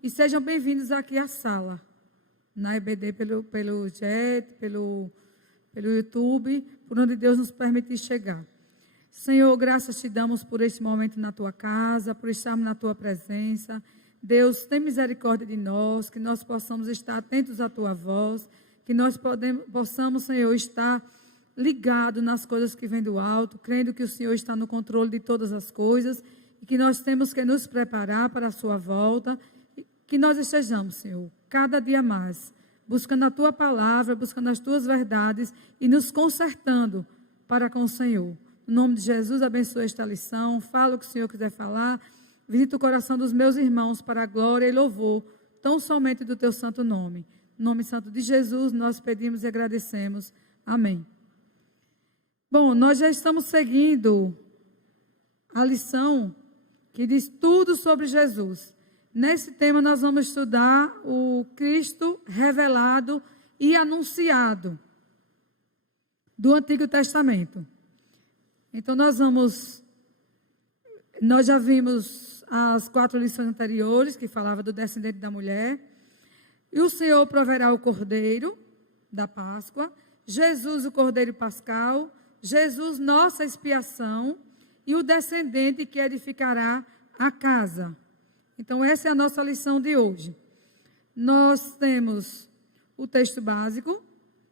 E sejam bem-vindos aqui à sala, na EBD, pelo chat, pelo YouTube, por onde Deus nos permitir chegar. Senhor, graças te damos por este momento na tua casa, por estarmos na tua presença. Deus, tem misericórdia de nós, que nós possamos estar atentos à tua voz, que nós possamos, Senhor, estar ligados nas coisas que vêm do alto, crendo que o Senhor está no controle de todas as coisas e que nós temos que nos preparar para a sua volta. Que nós estejamos, Senhor, cada dia mais, buscando a Tua palavra, buscando as Tuas verdades e nos consertando para com o Senhor. No nome de Jesus, abençoe esta lição, fala o que o Senhor quiser falar, visita o coração dos meus irmãos para a glória e louvor, tão somente do Teu santo nome. No nome santo de Jesus, nós pedimos e agradecemos. Amém. Bom, nós já estamos seguindo a lição que diz tudo sobre Jesus. Nesse tema nós vamos estudar o Cristo revelado e anunciado do Antigo Testamento. Então nós já vimos as 4 lições anteriores que falavam do descendente da mulher. E o Senhor proverá o cordeiro da Páscoa, Jesus o cordeiro pascal, Jesus nossa expiação e o descendente que edificará a casa. Então, essa é a nossa lição de hoje. Nós temos o texto básico,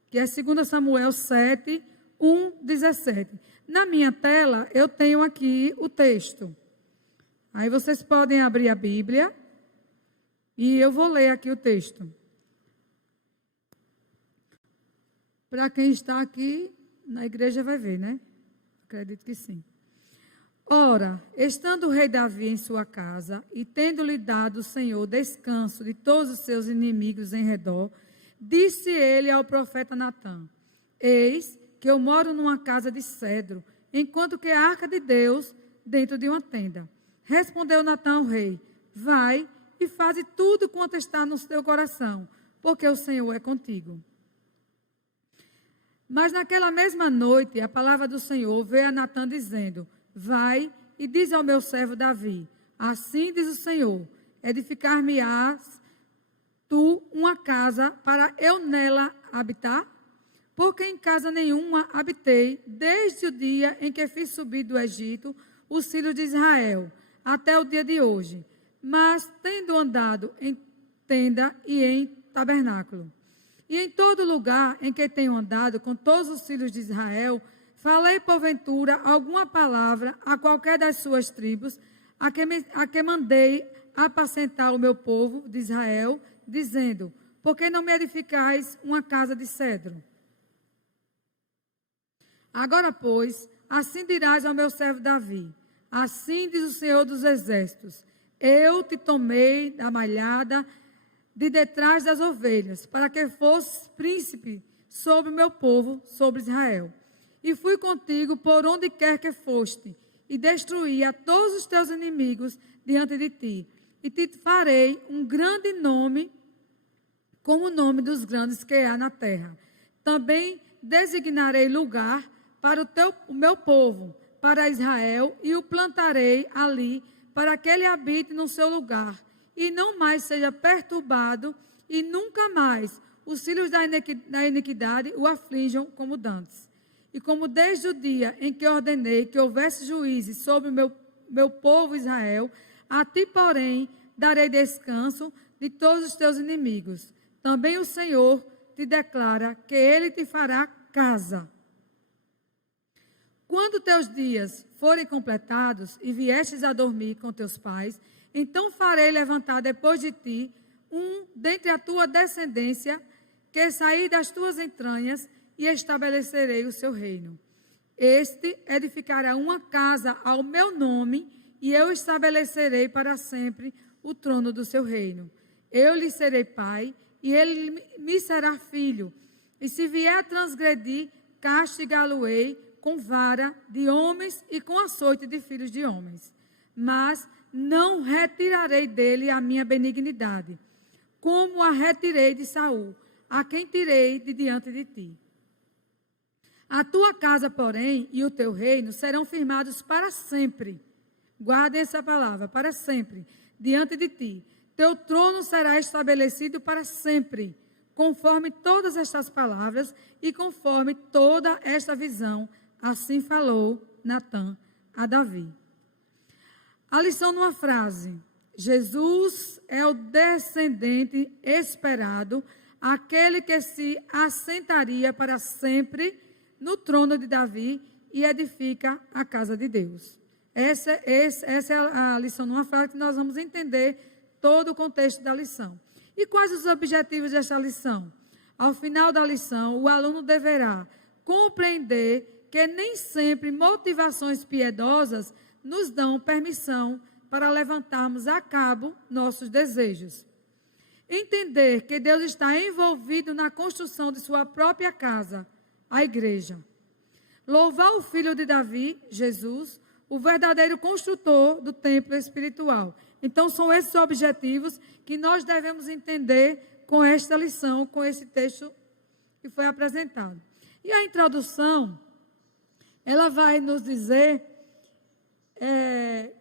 que é 2 Samuel 7, 1, 17. Na minha tela, eu tenho aqui o texto. Aí vocês podem abrir a Bíblia e eu vou ler aqui o texto. Para quem está aqui na igreja vai ver, né? Acredito que sim. Ora, estando o rei Davi em sua casa, e tendo-lhe dado o Senhor descanso de todos os seus inimigos em redor, disse ele ao profeta Natã: eis que eu moro numa casa de cedro, enquanto que a arca de Deus dentro de uma tenda. Respondeu Natã ao rei: vai e faze tudo quanto está no teu coração, porque o Senhor é contigo. Mas naquela mesma noite, a palavra do Senhor veio a Natã dizendo: vai e diz ao meu servo Davi: assim diz o Senhor, edificar-me-ás tu uma casa para eu nela habitar? Porque em casa nenhuma habitei, desde o dia em que fiz subir do Egito os filhos de Israel, até o dia de hoje, mas tendo andado em tenda e em tabernáculo. E em todo lugar em que tenho andado com todos os filhos de Israel, falei porventura alguma palavra a qualquer das suas tribos, a que mandei apacentar o meu povo de Israel, dizendo: por que não me edificais uma casa de cedro? Agora, pois, assim dirás ao meu servo Davi: assim diz o Senhor dos Exércitos: eu te tomei da malhada de detrás das ovelhas, para que fosses príncipe sobre o meu povo, sobre Israel. E fui contigo por onde quer que foste, e destruí a todos os teus inimigos diante de ti. E te farei um grande nome, como o nome dos grandes que há na terra. Também designarei lugar para o meu povo, para Israel, e o plantarei ali, para que ele habite no seu lugar, e não mais seja perturbado, e nunca mais os filhos da iniquidade o aflijam como dantes. E como desde o dia em que ordenei que houvesse juízes sobre o meu povo Israel, a ti, porém, darei descanso de todos os teus inimigos. Também o Senhor te declara que ele te fará casa. Quando teus dias forem completados e viestes a dormir com teus pais, então farei levantar depois de ti um dentre a tua descendência, que sair das tuas entranhas, e estabelecerei o seu reino. Este edificará uma casa ao meu nome, e eu estabelecerei para sempre o trono do seu reino. Eu lhe serei pai, e ele me será filho. E se vier a transgredir, castigá-lo-ei com vara de homens e com açoite de filhos de homens. Mas não retirarei dele a minha benignidade, como a retirei de Saul, a quem tirei de diante de ti. A tua casa, porém, e o teu reino serão firmados para sempre. Guardem essa palavra, para sempre, diante de ti. teu trono será estabelecido para sempre, conforme todas estas palavras e conforme toda esta visão. Assim falou Natã a Davi. A lição numa frase: Jesus é o descendente esperado, aquele que se assentaria para sempre no trono de Davi e edifica a casa de Deus. Essa é a lição numa frase, que nós vamos entender todo o contexto da lição. E quais os objetivos desta lição? Ao final da lição, o aluno deverá compreender que nem sempre motivações piedosas nos dão permissão para levantarmos a cabo nossos desejos. Entender que Deus está envolvido na construção de sua própria casa, a igreja. Louvar o filho de Davi, Jesus, o verdadeiro construtor do templo espiritual. Então, são esses objetivos que nós devemos entender com esta lição, com esse texto que foi apresentado. E a introdução, ela vai nos dizer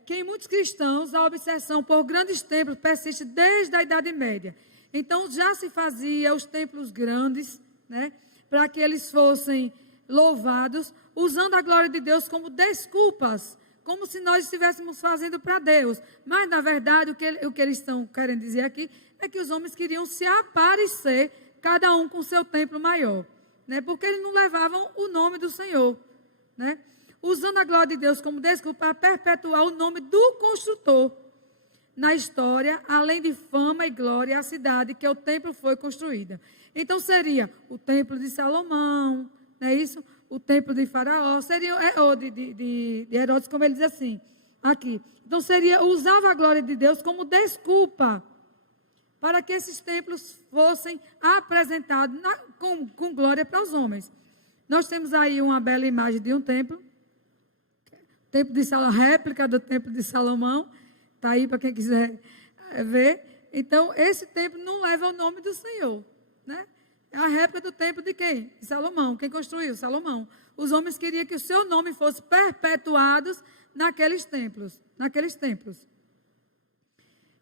que em muitos cristãos a obsessão por grandes templos persiste desde a Idade Média. Então, já se fazia os templos grandes, né, para que eles fossem louvados, usando a glória de Deus como desculpas, como se nós estivéssemos fazendo para Deus. Mas, na verdade, o que eles estão querendo dizer aqui é que os homens queriam se aparecer, cada um com seu templo maior, né? Porque eles não levavam o nome do Senhor, né? Usando a glória de Deus como desculpa para perpetuar o nome do construtor na história, além de fama e glória, a cidade que o templo foi construída. Então, seria o templo de Salomão, não é isso? O templo de Faraó, seria, ou de Herodes, como ele diz assim, aqui. Então, usava a glória de Deus como desculpa para que esses templos fossem apresentados com glória para os homens. Nós temos aí uma bela imagem de um templo, réplica do templo de Salomão, está aí para quem quiser ver. Então, esse templo não leva o nome do Senhor, né? É a réplica do templo de quem? De Salomão. Quem construiu? Salomão. Os homens queriam que o seu nome fosse perpetuado naqueles templos.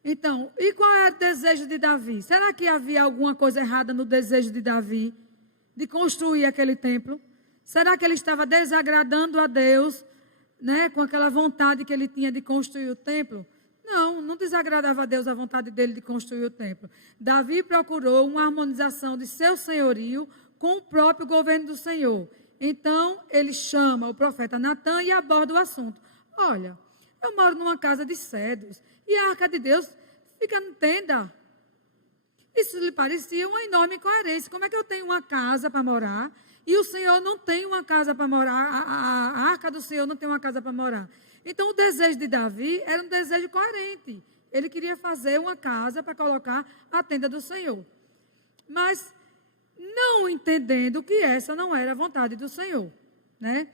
Então, e qual era o desejo de Davi? Será que havia alguma coisa errada no desejo de Davi de construir aquele templo? Será que ele estava desagradando a Deus, né, com aquela vontade que ele tinha de construir o templo? Não desagradava a Deus a vontade dele de construir o templo. Davi procurou uma harmonização de seu senhorio com o próprio governo do Senhor. Então, ele chama o profeta Natã e aborda o assunto. Olha, eu moro numa casa de cedros e a arca de Deus fica na tenda. Isso lhe parecia uma enorme incoerência. Como é que eu tenho uma casa para morar e o Senhor não tem uma casa para morar? A arca do Senhor não tem uma casa para morar. Então, o desejo de Davi era um desejo coerente. Ele queria fazer uma casa para colocar a tenda do Senhor. Mas, não entendendo que essa não era a vontade do Senhor, né?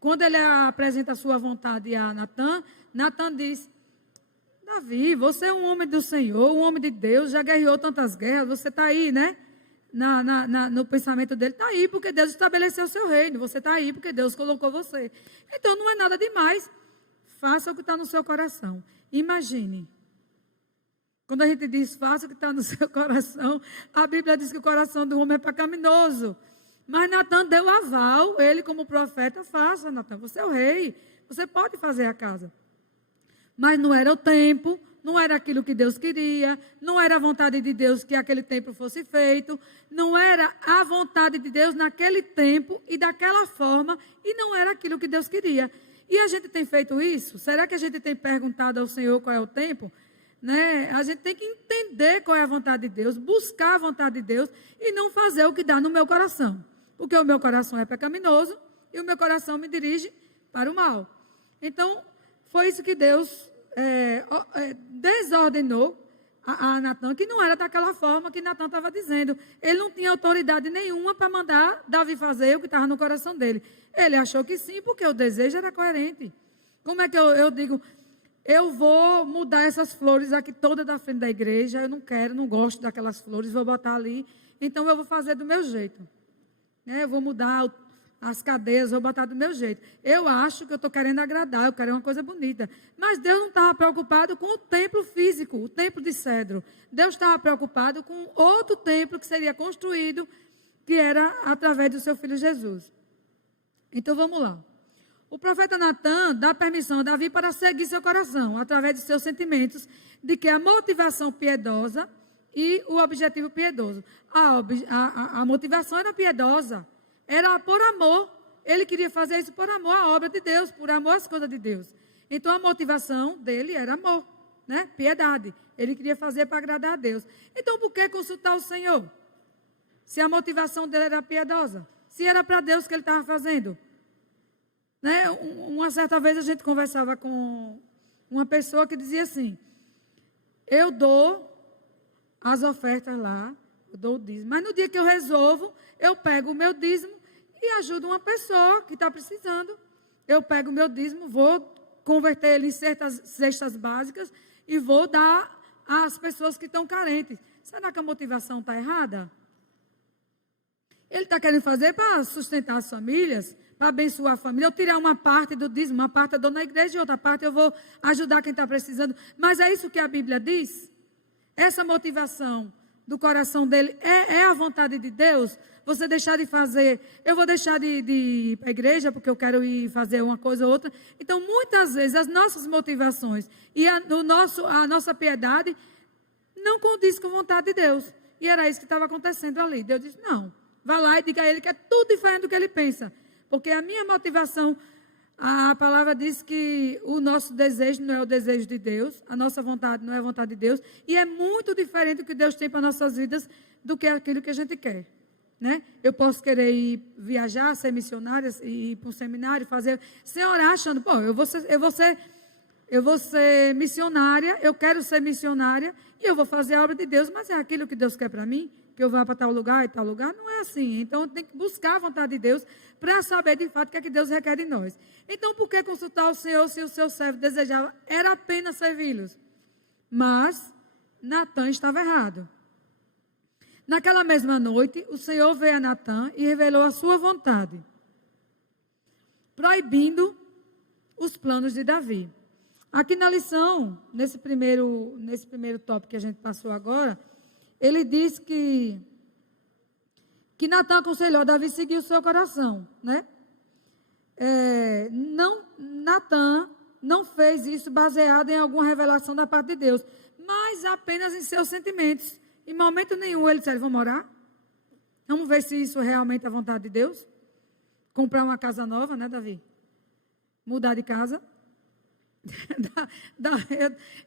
Quando ele apresenta a sua vontade a Natã, Natã diz: Davi, você é um homem do Senhor, um homem de Deus, já guerreou tantas guerras, você está aí, né? No pensamento dele, está aí porque Deus estabeleceu o seu reino, você está aí porque Deus colocou você. Então, não é nada demais. Faça o que está no seu coração. Imagine. Quando a gente diz faça o que está no seu coração, a Bíblia diz que o coração do homem é pecaminoso. Mas Natã deu aval, ele como profeta, faça, Natã, você é o rei, você pode fazer a casa. Mas não era o tempo, não era aquilo que Deus queria, não era a vontade de Deus que aquele templo fosse feito, não era a vontade de Deus naquele tempo e daquela forma, e não era aquilo que Deus queria. E a gente tem feito isso? Será que a gente tem perguntado ao Senhor qual é o tempo? Né? A gente tem que entender qual é a vontade de Deus, buscar a vontade de Deus e não fazer o que dá no meu coração. Porque o meu coração é pecaminoso e o meu coração me dirige para o mal. Então, foi isso que Deus desordenou a Natã, que não era daquela forma que Natã estava dizendo. Ele não tinha autoridade nenhuma para mandar Davi fazer o que estava no coração dele. Ele achou que sim, porque o desejo era coerente. Como é que eu digo, eu vou mudar essas flores aqui toda da frente da igreja, eu não quero, não gosto daquelas flores, vou botar ali, então eu vou fazer do meu jeito. Eu vou mudar as cadeias, vou botar do meu jeito. Eu acho que eu estou querendo agradar, eu quero uma coisa bonita. Mas Deus não estava preocupado com o templo físico, o templo de cedro. Deus estava preocupado com outro templo que seria construído, que era através do seu filho Jesus. Então vamos lá. O profeta Natan dá permissão a Davi para seguir seu coração, através dos seus sentimentos, de que a motivação piedosa e o objetivo piedoso. A motivação era piedosa, era por amor. Ele queria fazer isso por amor à obra de Deus, por amor às coisas de Deus. Então a motivação dele era amor, né? Piedade. Ele queria fazer para agradar a Deus. Então por que consultar o Senhor? Se a motivação dele era piedosa, se era para Deus que ele estava fazendo. Né? Uma certa vez a gente conversava com uma pessoa que dizia assim: eu dou as ofertas lá, eu dou o dízimo, mas no dia que eu resolvo, eu pego o meu dízimo e ajudo uma pessoa que está precisando. Eu pego o meu dízimo, vou converter ele em certas cestas básicas e vou dar às pessoas que estão carentes. Será que a motivação está errada? Ele está querendo fazer para sustentar as famílias, para abençoar a família. Eu tirar uma parte do dízimo, uma parte eu dou na igreja e outra parte eu vou ajudar quem está precisando. Mas é isso que a Bíblia diz? Essa motivação do coração dele é a vontade de Deus? Você deixar de fazer, eu vou deixar de ir para a igreja porque eu quero ir fazer uma coisa ou outra. Então, muitas vezes, as nossas motivações e a nossa piedade não condiz com a vontade de Deus. E era isso que estava acontecendo ali. Deus disse: não, vá lá e diga a ele que é tudo diferente do que ele pensa. Porque a minha motivação, a palavra diz que o nosso desejo não é o desejo de Deus, a nossa vontade não é a vontade de Deus, e é muito diferente do que Deus tem para nossas vidas do que aquilo que a gente quer. Né? Eu posso querer ir viajar, ser missionária, ir para um seminário, fazer, sem orar, achando, pô, eu vou ser missionária, eu quero ser missionária, e eu vou fazer a obra de Deus, mas é aquilo que Deus quer para mim? Que eu vá para tal lugar e tal lugar? Não é assim. Então, tem que buscar a vontade de Deus para saber, de fato, o que é que Deus requer de nós. Então, por que consultar o Senhor se o seu servo desejava? Era apenas servi-los. Mas, Natan estava errado. Naquela mesma noite, o Senhor veio a Natan e revelou a sua vontade, proibindo os planos de Davi. Aqui na lição, nesse primeiro tópico que a gente passou agora, ele diz que Natan aconselhou Davi a seguir o seu coração, né? Natan não fez isso baseado em alguma revelação da parte de Deus, mas apenas em seus sentimentos. Em momento nenhum ele disse: vamos orar? Vamos ver se isso realmente é a vontade de Deus? Comprar uma casa nova, né, Davi? Mudar de casa.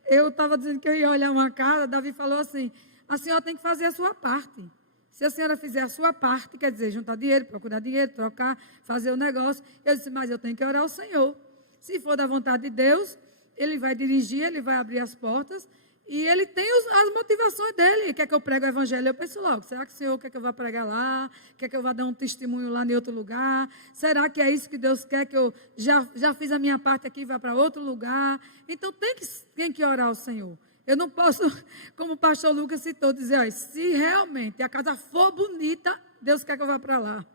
Eu estava dizendo que eu ia olhar uma casa, Davi falou assim: a senhora tem que fazer a sua parte. Se a senhora fizer a sua parte, quer dizer, juntar dinheiro, procurar dinheiro, trocar, fazer o negócio. Eu disse: mas eu tenho que orar ao Senhor. Se for da vontade de Deus, Ele vai dirigir, Ele vai abrir as portas. E Ele tem as motivações dEle. Quer que eu pregue o Evangelho? Eu penso logo: será que o Senhor quer que eu vá pregar lá? Quer que eu vá dar um testemunho lá em outro lugar? Será que é isso que Deus quer, que eu já fiz a minha parte aqui e vá para outro lugar? Então tem que orar ao Senhor. Eu não posso, como o pastor Lucas citou, dizer: olha, se realmente a casa for bonita, Deus quer que eu vá para lá.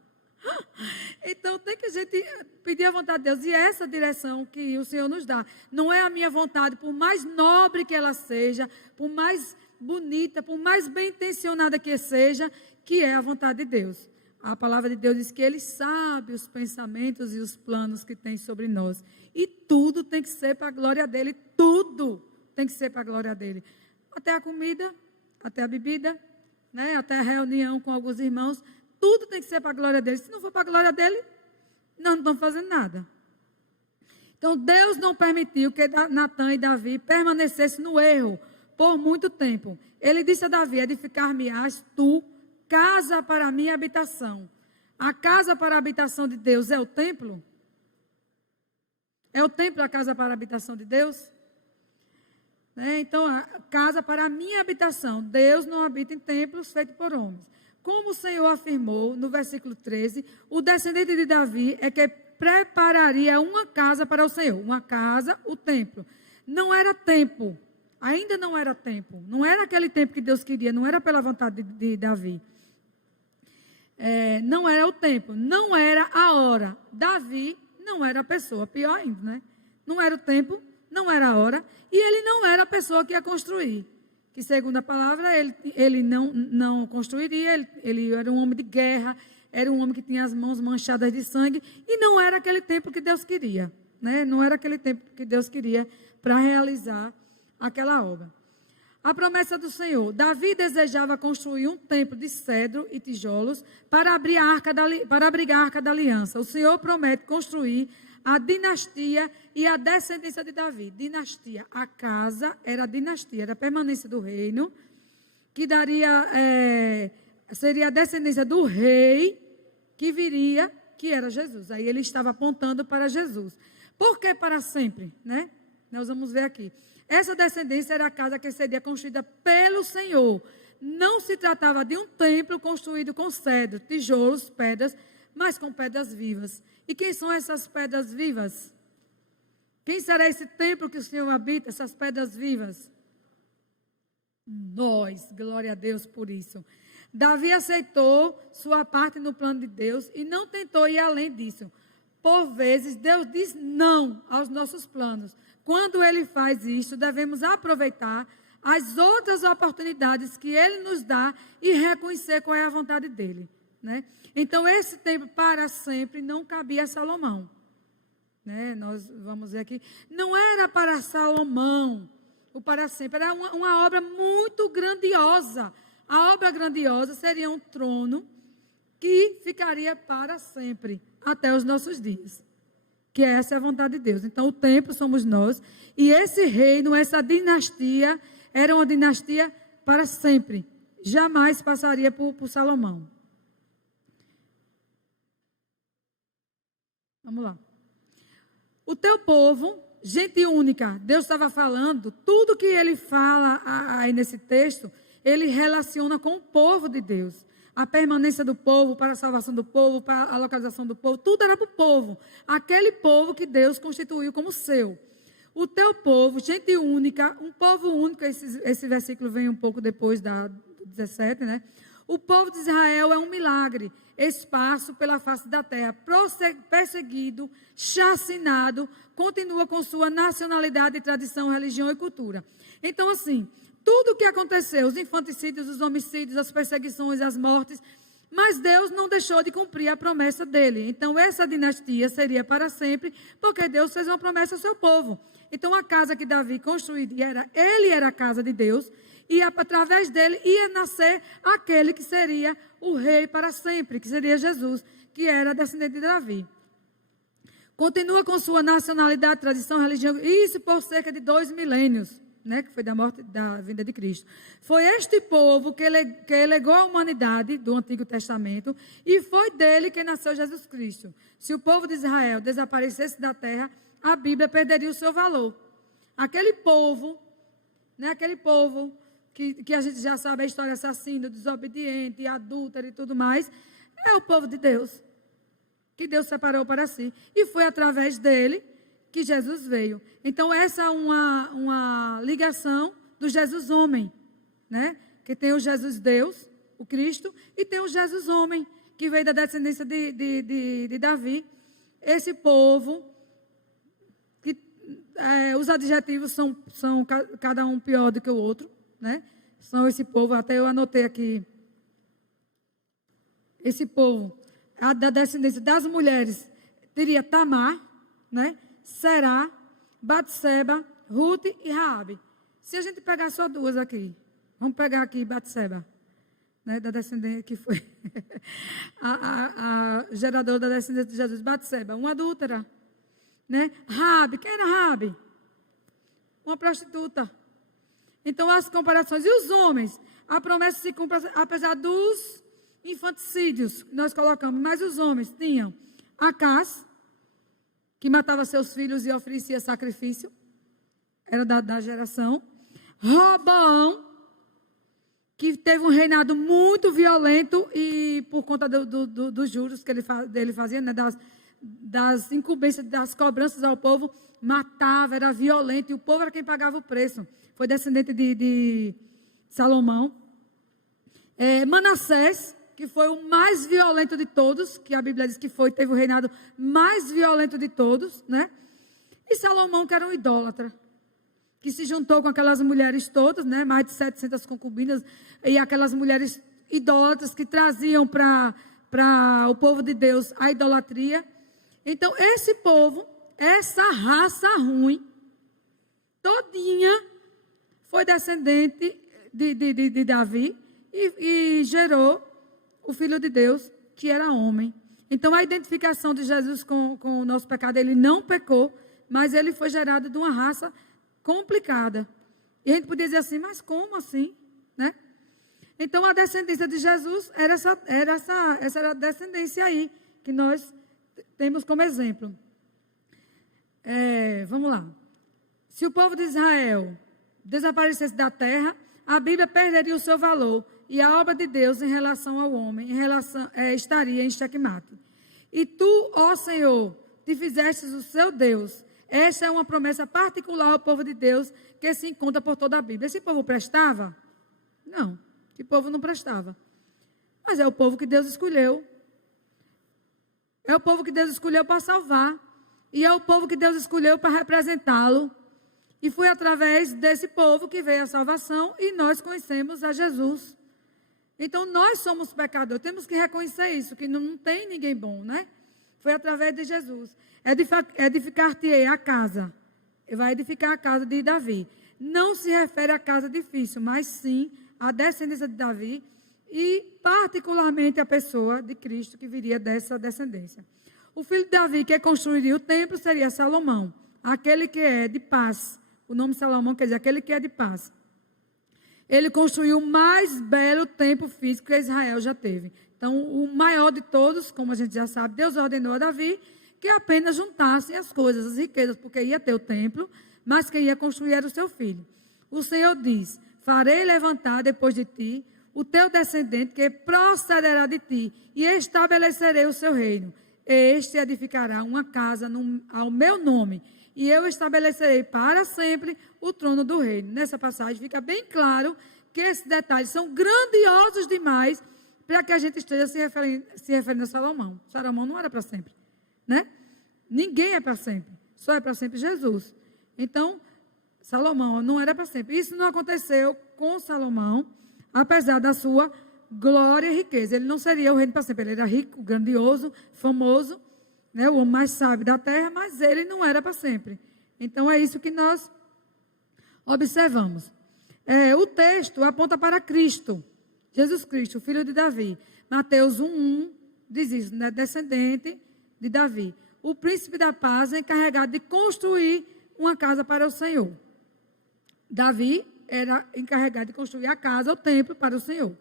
Então tem que a gente pedir a vontade de Deus. E é essa direção que o Senhor nos dá. Não é a minha vontade, por mais nobre que ela seja, por mais bonita, por mais bem intencionada que seja, que é a vontade de Deus. A palavra de Deus diz que Ele sabe os pensamentos e os planos que tem sobre nós. E tudo tem que ser para a glória dEle. Tudo tem que ser para a glória dEle. Até a comida, até a bebida, né? Até a reunião com alguns irmãos. Tudo tem que ser para a glória dEle. Se não for para a glória dEle, não estamos fazendo nada. Então, Deus não permitiu que Natan e Davi permanecessem no erro por muito tempo. Ele disse a Davi: edificar-me-ás tu casa para a minha habitação. A casa para a habitação de Deus é o templo? É o templo a casa para a habitação de Deus? Então, a casa para a minha habitação. Deus não habita em templos feitos por homens. Como o Senhor afirmou no versículo 13, o descendente de Davi é que prepararia uma casa para o Senhor. Uma casa, o templo. Não era tempo. Ainda não era tempo. Não era aquele tempo que Deus queria. Não era pela vontade de Davi. não era o tempo, não era a hora. Davi não era a pessoa, pior ainda, né? Não era o tempo, não era a hora, e ele não era a pessoa que ia construir. Que, segundo a palavra, ele não construiria, ele era um homem de guerra, era um homem que tinha as mãos manchadas de sangue, e não era aquele tempo que Deus queria, né? Não era aquele tempo que Deus queria para realizar aquela obra. A promessa do Senhor. Davi desejava construir um templo de cedro e tijolos para abrigar a arca da aliança. O Senhor promete construir a dinastia e a descendência de Davi. Dinastia, a casa era a dinastia, era a permanência do reino, que seria a descendência do rei que viria, que era Jesus. Aí ele estava apontando para Jesus. Por que para sempre, né? Nós vamos ver aqui. Essa descendência era a casa que seria construída pelo Senhor. Não se tratava de um templo construído com cedro, tijolos, pedras, mas com pedras vivas. E quem são essas pedras vivas? Quem será esse templo que o Senhor habita, essas pedras vivas? Nós, glória a Deus por isso. Davi aceitou sua parte no plano de Deus e não tentou ir além disso. Por vezes, Deus diz não aos nossos planos. Quando Ele faz isso, devemos aproveitar as outras oportunidades que Ele nos dá e reconhecer qual é a vontade dEle, né? Então, esse tempo para sempre não cabia a Salomão, né? Nós vamos ver aqui. Não era para Salomão o para sempre, era uma obra muito grandiosa. A obra grandiosa seria um trono que ficaria para sempre, até os nossos dias. Que essa é a vontade de Deus. Então, o templo somos nós. E esse reino, essa dinastia, era uma dinastia para sempre. Jamais passaria por Salomão. Vamos lá. O teu povo, gente única. Deus estava falando, tudo que ele fala aí nesse texto, ele relaciona com o povo de Deus. A permanência do povo, para a salvação do povo, para a localização do povo, tudo era para o povo. Aquele povo que Deus constituiu como seu. O teu povo, gente única, um povo único, esse versículo vem um pouco depois do 17, né? O povo de Israel é um milagre, espaço pela face da terra, perseguido, chacinado, continua com sua nacionalidade, tradição, religião e cultura. Então, assim, tudo o que aconteceu, os infanticídios, os homicídios, as perseguições, as mortes, mas Deus não deixou de cumprir a promessa dele. Então, essa dinastia seria para sempre, porque Deus fez uma promessa ao seu povo. Então, a casa que Davi construiria, ele era a casa de Deus, e através dele ia nascer aquele que seria o rei para sempre, que seria Jesus, que era descendente de Davi. Continua com sua nacionalidade, tradição, religião, isso por cerca de 2 milênios. Né, que foi da morte, da vinda de Cristo. Foi este povo que elegou a humanidade do Antigo Testamento e foi dele que nasceu Jesus Cristo. Se o povo de Israel desaparecesse da terra, a Bíblia perderia o seu valor. Aquele povo, né, aquele povo que a gente já sabe a história, assassino, desobediente, adúltero e tudo mais, é o povo de Deus, que Deus separou para si. E foi através dele que Jesus veio. Então, essa é uma ligação do Jesus homem, né? Que tem o Jesus Deus, o Cristo, e tem o Jesus homem, que veio da descendência de Davi. Esse povo, que os adjetivos são cada um pior do que o outro, né? São esse povo, até eu anotei aqui, esse povo, da descendência das mulheres, teria Tamar, né? Será, Batseba, Ruth e Raabe. Se a gente pegar só duas aqui, vamos pegar aqui Batseba, né, da descendência que foi a geradora da descendência de Jesus, Batseba, uma adúltera, né? Raabe, quem era Raabe? Uma prostituta. Então, as comparações. E os homens? A promessa se cumpre, apesar dos infanticídios que nós colocamos, mas os homens tinham Acás, que matava seus filhos e oferecia sacrifício, era da geração. Roboão, que teve um reinado muito violento e por conta dos juros que ele fazia, né, das incumbências, das cobranças ao povo, matava, era violento, e o povo era quem pagava o preço. Foi descendente de Salomão. Manassés, que foi o mais violento de todos, que a Bíblia diz que teve o reinado mais violento de todos, né? E Salomão, que era um idólatra, que se juntou com aquelas mulheres todas, né? Mais de 700 concubinas, e aquelas mulheres idólatras que traziam para o povo de Deus a idolatria. Então, esse povo, essa raça ruim, todinha, foi descendente de Davi e gerou o Filho de Deus, que era homem. Então, a identificação de Jesus com o nosso pecado, ele não pecou, mas ele foi gerado de uma raça complicada. E a gente podia dizer assim, mas como assim? Né? Então, a descendência de Jesus era essa a descendência aí, que nós temos como exemplo. Vamos lá. Se o povo de Israel desaparecesse da terra, a Bíblia perderia o seu valor e a obra de Deus em relação ao homem estaria em xeque-mate. E tu, ó Senhor, te fizestes o seu Deus. Esta é uma promessa particular ao povo de Deus que se encontra por toda a Bíblia. Esse povo prestava? Não, que povo não prestava. Mas é o povo que Deus escolheu. É o povo que Deus escolheu para salvar. E é o povo que Deus escolheu para representá-lo. E foi através desse povo que veio a salvação e nós conhecemos a Jesus. Então, nós somos pecadores, temos que reconhecer isso, que não tem ninguém bom, né? Foi através de Jesus. Edificar-te-ei a casa. Vai edificar a casa de Davi. Não se refere à casa difícil, mas sim à descendência de Davi e particularmente a pessoa de Cristo que viria dessa descendência. O filho de Davi que construiria o templo seria Salomão, aquele que é de paz. O nome Salomão quer dizer aquele que é de paz. Ele construiu o mais belo templo físico que Israel já teve. Então, o maior de todos, como a gente já sabe, Deus ordenou a Davi que apenas juntassem as coisas, as riquezas, porque ia ter o templo, mas quem ia construir era o seu filho. O Senhor diz, farei levantar depois de ti o teu descendente que procederá de ti e estabelecerei o seu reino. Este edificará uma casa ao meu nome e eu estabelecerei para sempre o trono do reino. Nessa passagem fica bem claro que esses detalhes são grandiosos demais para que a gente esteja se referindo a Salomão. Salomão não era para sempre, né? Ninguém é para sempre, só é para sempre Jesus. Então, Salomão não era para sempre. Isso não aconteceu com Salomão, apesar da sua glória e riqueza. Ele não seria o reino para sempre. Ele era rico, grandioso, famoso, né, o homem mais sábio da terra, mas ele não era para sempre. Então, é isso que nós observamos. O texto aponta para Cristo, Jesus Cristo, o filho de Davi. Mateus 1:1 diz isso, né, descendente de Davi. O príncipe da paz é encarregado de construir uma casa para o Senhor. Davi era encarregado de construir a casa, o templo para o Senhor.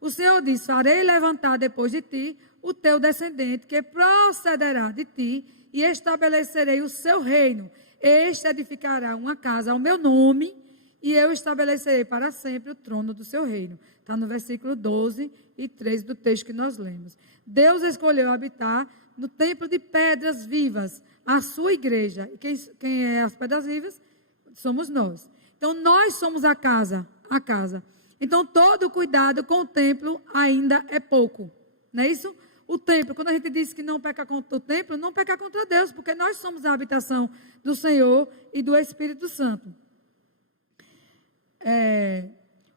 O Senhor diz, farei levantar depois de ti o teu descendente, que procederá de ti, e estabelecerei o seu reino. Este edificará uma casa ao meu nome, e eu estabelecerei para sempre o trono do seu reino. Está no versículo 12 e 13 do texto que nós lemos. Deus escolheu habitar no templo de pedras vivas, a sua igreja. E quem é as pedras vivas? Somos nós. Então, nós somos a casa. Então, todo cuidado com o templo ainda é pouco. Não é isso? O templo, quando a gente diz que não peca contra o templo, não peca contra Deus, porque nós somos a habitação do Senhor e do Espírito Santo.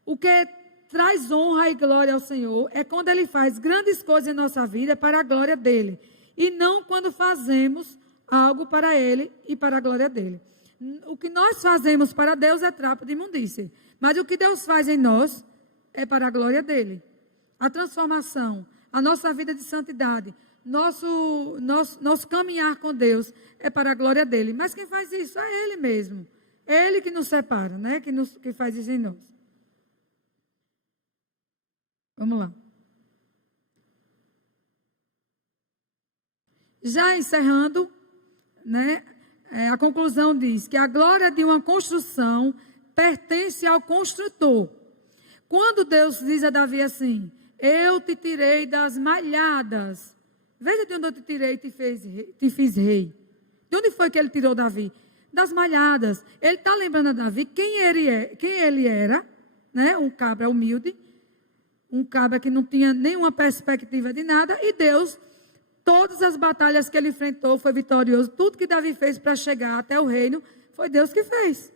O que traz honra e glória ao Senhor é quando Ele faz grandes coisas em nossa vida para a glória dEle. E não quando fazemos algo para Ele e para a glória dEle. O que nós fazemos para Deus é trapo de imundície. Mas o que Deus faz em nós é para a glória dEle. A transformação, a nossa vida de santidade, nosso caminhar com Deus é para a glória dEle. Mas quem faz isso é Ele mesmo. É Ele que nos separa, né? Que faz isso em nós. Vamos lá. Já encerrando, né? A conclusão diz que a glória de uma construção pertence ao construtor. Quando Deus diz a Davi assim, eu te tirei das malhadas. Veja de onde eu te tirei e te fiz rei. De onde foi que ele tirou Davi? Das malhadas. Ele está lembrando a Davi quem ele era, né? Um cabra humilde, um cabra que não tinha nenhuma perspectiva de nada, e Deus, todas as batalhas que ele enfrentou, foi vitorioso. Tudo que Davi fez para chegar até o reino, foi Deus que fez.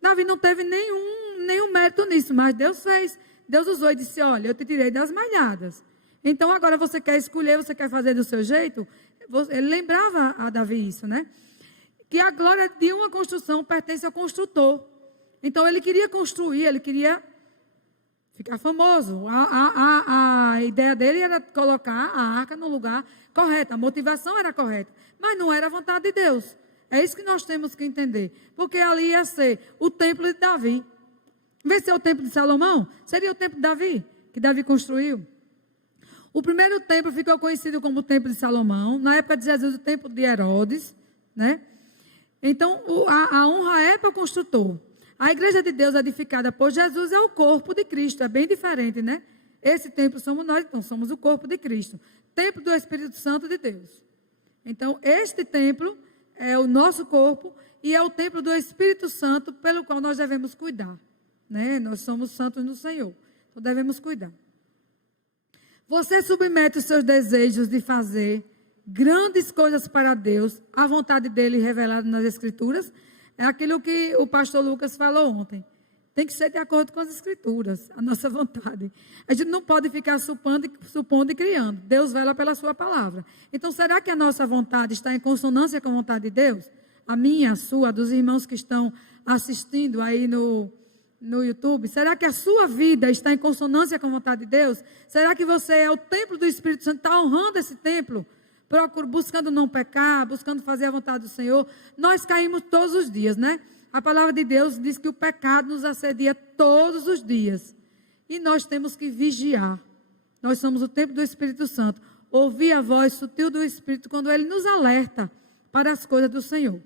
Davi não teve nenhum mérito nisso, mas Deus fez. Deus usou e disse, olha, eu te tirei das malhadas. Então agora você quer escolher, você quer fazer do seu jeito? Ele lembrava a Davi isso, né? Que a glória de uma construção pertence ao construtor. Então ele queria construir, ele queria ficar famoso. A ideia dele era colocar a arca no lugar correto. A motivação era correta. Mas não era a vontade de Deus. É isso que nós temos que entender. Porque ali ia ser o templo de Davi. Em vez de ser o templo de Salomão, seria o templo de Davi, que Davi construiu. O primeiro templo ficou conhecido como o templo de Salomão. Na época de Jesus, o templo de Herodes, né? Então, a honra é para o construtor. A igreja de Deus edificada por Jesus é o corpo de Cristo. É bem diferente, né? Esse templo somos nós, então somos o corpo de Cristo. Templo do Espírito Santo de Deus. Então, este templo é o nosso corpo e é o templo do Espírito Santo pelo qual nós devemos cuidar, né? Nós somos santos no Senhor, então devemos cuidar. Você submete os seus desejos de fazer grandes coisas para Deus, a vontade dele revelada nas Escrituras, é aquilo que o pastor Lucas falou ontem. Tem que ser de acordo com as Escrituras, a nossa vontade. A gente não pode ficar supondo e criando. Deus vela pela sua palavra. Então, será que a nossa vontade está em consonância com a vontade de Deus? A minha, a sua, a dos irmãos que estão assistindo aí no YouTube? Será que a sua vida está em consonância com a vontade de Deus? Será que você é o templo do Espírito Santo, está honrando esse templo? Buscando não pecar, buscando fazer a vontade do Senhor. Nós caímos todos os dias, né? A palavra de Deus diz que o pecado nos assedia todos os dias. E nós temos que vigiar. Nós somos o templo do Espírito Santo. Ouvir a voz sutil do Espírito quando ele nos alerta para as coisas do Senhor.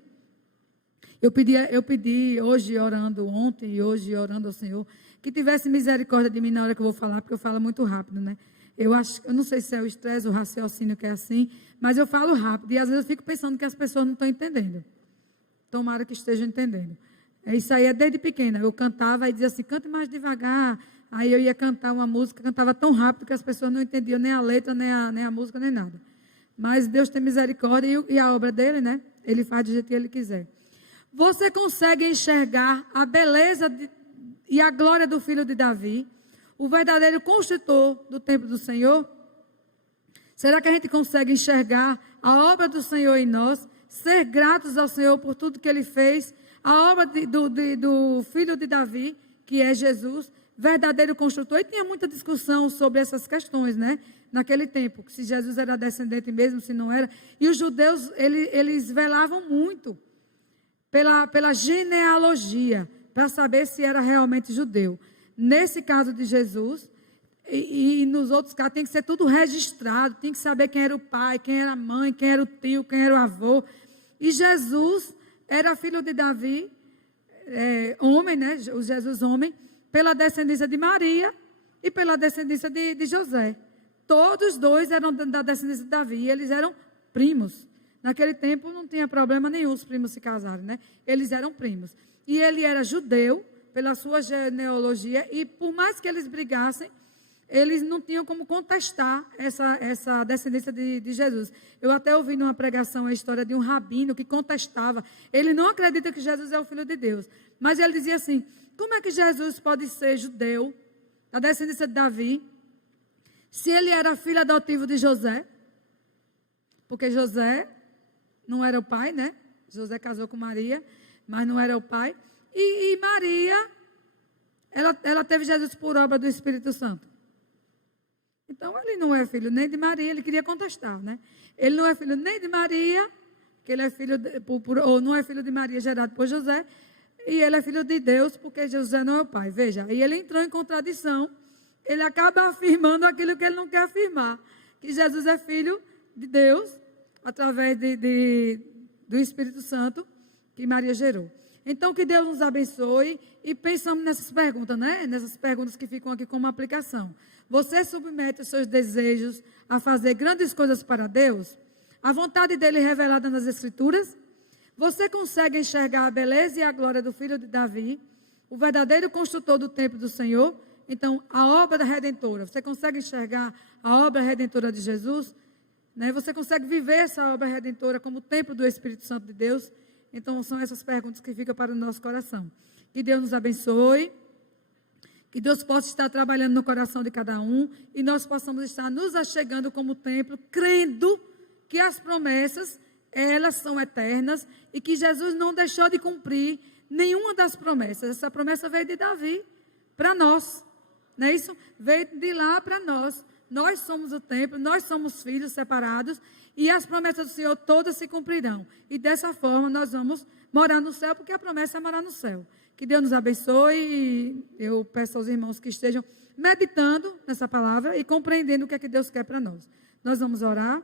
Eu pedi hoje orando, ontem e hoje orando ao Senhor, que tivesse misericórdia de mim na hora que eu vou falar, porque eu falo muito rápido, né? Eu não sei se é o estresse, o raciocínio que é assim, mas eu falo rápido e às vezes eu fico pensando que as pessoas não estão entendendo. Tomara que estejam entendendo. Isso aí é desde pequena. Eu cantava e dizia assim, cante mais devagar. Aí eu ia cantar uma música, cantava tão rápido que as pessoas não entendiam nem a letra, nem a música, nem nada. Mas Deus tem misericórdia e a obra dele, né? Ele faz do jeito que ele quiser. Você consegue enxergar a beleza e a glória do filho de Davi, o verdadeiro construtor do templo do Senhor? Será que a gente consegue enxergar a obra do Senhor em nós, ser gratos ao Senhor por tudo que Ele fez, a obra do filho de Davi, que é Jesus, verdadeiro construtor? E tinha muita discussão sobre essas questões, né? Naquele tempo, se Jesus era descendente mesmo, se não era. E os judeus, eles velavam muito pela genealogia, para saber se era realmente judeu. Nesse caso de Jesus, e nos outros casos, tem que ser tudo registrado, tem que saber quem era o pai, quem era a mãe, quem era o tio, quem era o avô. E Jesus era filho de Davi, homem, né? O Jesus homem, pela descendência de Maria e pela descendência de José. Todos dois eram da descendência de Davi, e eles eram primos. Naquele tempo não tinha problema nenhum os primos se casarem, né? Eles eram primos. E ele era judeu, pela sua genealogia, e por mais que eles brigassem, eles não tinham como contestar essa descendência de Jesus. Eu até ouvi numa pregação a história de um rabino que contestava. Ele não acredita que Jesus é o Filho de Deus. Mas ele dizia assim, como é que Jesus pode ser judeu, da descendência de Davi, se ele era filho adotivo de José? Porque José não era o pai, né? José casou com Maria, mas não era o pai. E Maria, ela teve Jesus por obra do Espírito Santo. Então, ele não é filho nem de Maria, ele queria contestar, né? Ele não é filho nem de Maria, que ele é filho ou não é filho de Maria gerado por José, e ele é filho de Deus, porque José não é o pai. Veja, aí ele entrou em contradição, ele acaba afirmando aquilo que ele não quer afirmar, que Jesus é filho de Deus, através do Espírito Santo, que Maria gerou. Então, que Deus nos abençoe e pensamos nessas perguntas, né? Nessas perguntas que ficam aqui como aplicação. Você submete os seus desejos a fazer grandes coisas para Deus? A vontade dele revelada nas Escrituras? Você consegue enxergar a beleza e a glória do filho de Davi, o verdadeiro construtor do templo do Senhor? Então, a obra da redentora, você consegue enxergar a obra redentora de Jesus? Né? Você consegue viver essa obra redentora como templo do Espírito Santo de Deus? Então, são essas perguntas que ficam para o nosso coração. Que Deus nos abençoe, que Deus possa estar trabalhando no coração de cada um e nós possamos estar nos achegando como templo, crendo que as promessas, elas são eternas e que Jesus não deixou de cumprir nenhuma das promessas. Essa promessa veio de Davi para nós, não é isso? Veio de lá para nós. Nós somos o templo, nós somos filhos separados e as promessas do Senhor todas se cumprirão. E dessa forma nós vamos morar no céu, porque a promessa é morar no céu. Que Deus nos abençoe e eu peço aos irmãos que estejam meditando nessa palavra e compreendendo o que é que Deus quer para nós. Nós vamos orar.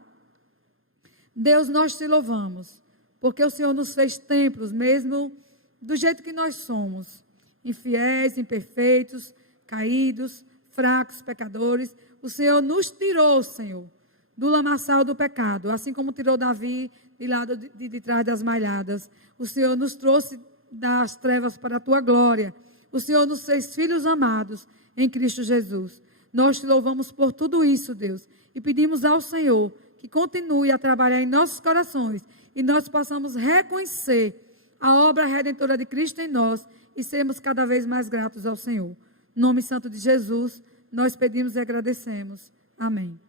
Deus, nós te louvamos, porque o Senhor nos fez templos, mesmo do jeito que nós somos, infiéis, imperfeitos, caídos, fracos, pecadores. O Senhor nos tirou, Senhor, do lamaçal do pecado, assim como tirou Davi de lá de trás das malhadas. O Senhor nos trouxe das trevas para a tua glória. O Senhor nos fez filhos amados em Cristo Jesus. Nós te louvamos por tudo isso, Deus, e pedimos ao Senhor que continue a trabalhar em nossos corações e nós possamos reconhecer a obra redentora de Cristo em nós e sermos cada vez mais gratos ao Senhor. Em nome santo de Jesus, nós pedimos e agradecemos. Amém.